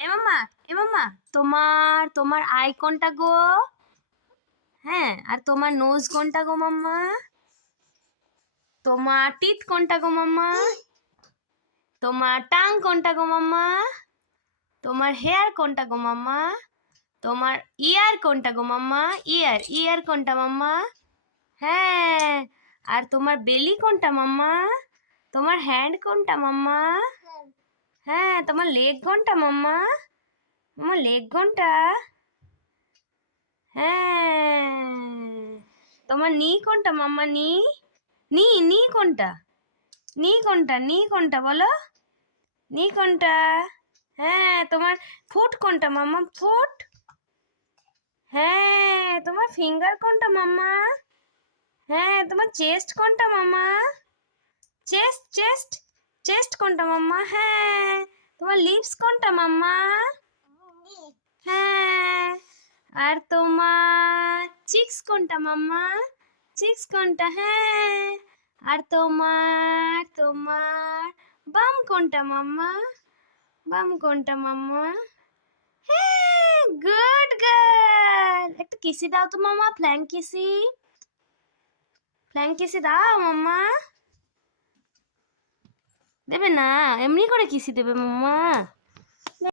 এ মাম্মা, এ মাম্মা, তোমার তোমার আই কোনটা গো? হ্যাঁ, আর তোমার নোজ কোনটা গো মাম্মা? তোমার টিথ কোনটা গো মাম্মা? তোমার টাং কোনটা গো মাম্মা? তোমার হেয়ার কোনটা গো মাম্মা? তোমার ইয়ার কোনটা গো মাম্মা? ইয়ার ইয়ার কোনটা মাম্মা? হ্যাঁ, আর তোমার বেলি কোনটা মাম্মা? তোমার হ্যান্ড কোনটা মাম্মা? হ্যাঁ, তোমার লেগ কোনটা মাম্মা? মাম্মা লেগ কোনটা? হ্যাঁ, তোমার নি কোনটা মাম্মা? নি নি নি কোনটা? নি কোনটা? নি কোনটা বলো? নি কোনটা? হ্যাঁ, তোমার ফুট কোনটা মাম্মা? ফুট? হ্যাঁ, তোমার ফিঙ্গার কোনটা মাম্মা? হ্যাঁ, তোমার চেস্ট কোনটা মাম্মা? চেস্ট চেস্ট চেস্ট কোনটা মাম্মা? হ্যাঁ, তোমার লিপস কোনটা মাম্মা? হ্যাঁ, আর তোমার চিক্স কোনটা মাম্মা? চিক্স কোনটা? হ্যাঁ, আর তোমার তোমার বাম কোনটা মাম্মা? বাম কোনটা মাম্মা? হ্যাঁ, গুড গার্ল। একটা কিসি দাও তো মাম্মা, ফ্ল্যাং কিসি। ফ্ল্যাং কিসি দাও মাম্মা। দেবে না? এমনি করে কিসি দেবে মাম্মা?